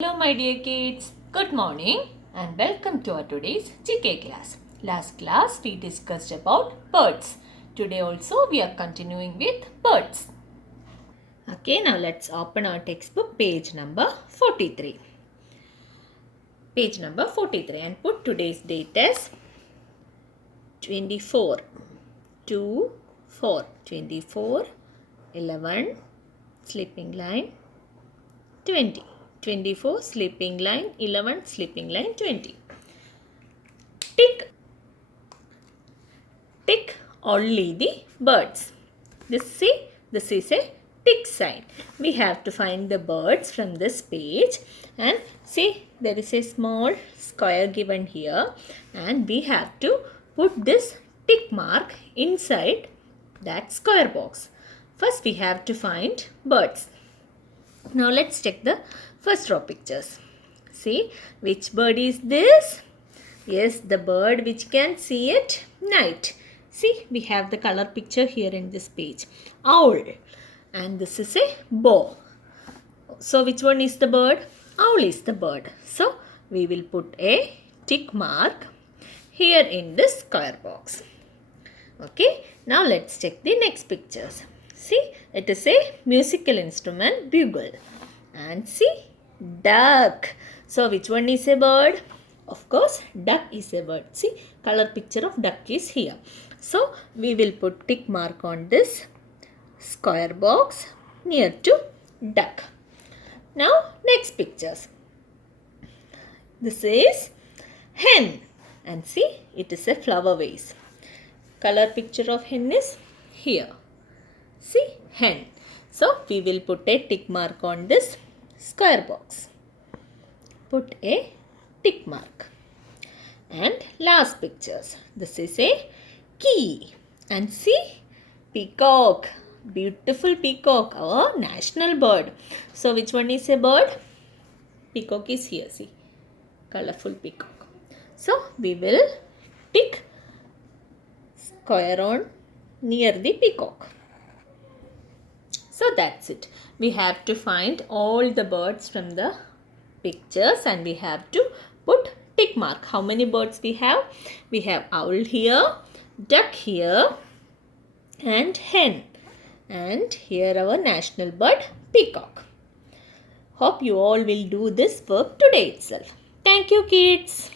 Hello my dear kids, good morning and welcome to our today's GK class. Last class we discussed about birds. Today also we are continuing with birds. Okay, now let's open our textbook page number 43. Page number 43 and put today's date as 24 2 4 24 11 sleeping line 20 24 sleeping line 11 sleeping line 20. Tick only the birds. This is a tick sign. We have to find the birds from this page and see there is a small square given here and we have to put this tick mark inside that square box. First we have to find birds. Now let's check the first row pictures. See which bird is this? Yes, the bird which can see at night. See, we have the color picture here in this page. Owl. And this is a bow. So which one is the bird? Owl is the bird. So we will put a tick mark here in this square box. Okay, now let's check the next pictures. See, it is a musical instrument, bugle. And see, duck. So which one is a bird? Of course, duck is a bird. See, color picture of duck is here. So we will put tick mark on this square box near to duck. Now next pictures. This is hen. And see, it is a flower vase. Color picture of hen is here. See, hen. So we will put a tick mark on this square box. Put a tick mark. And last pictures. This is a key. And see, peacock. Beautiful peacock, our national bird. So which one is a bird? Peacock is here. See, colorful peacock. So we will tick square on near the peacock. So that's it. We have to find all the birds from the pictures and we have to put tick mark. How many birds we have? We have owl here, duck here and hen. And here our national bird peacock. Hope you all will do this work today itself. Thank you kids.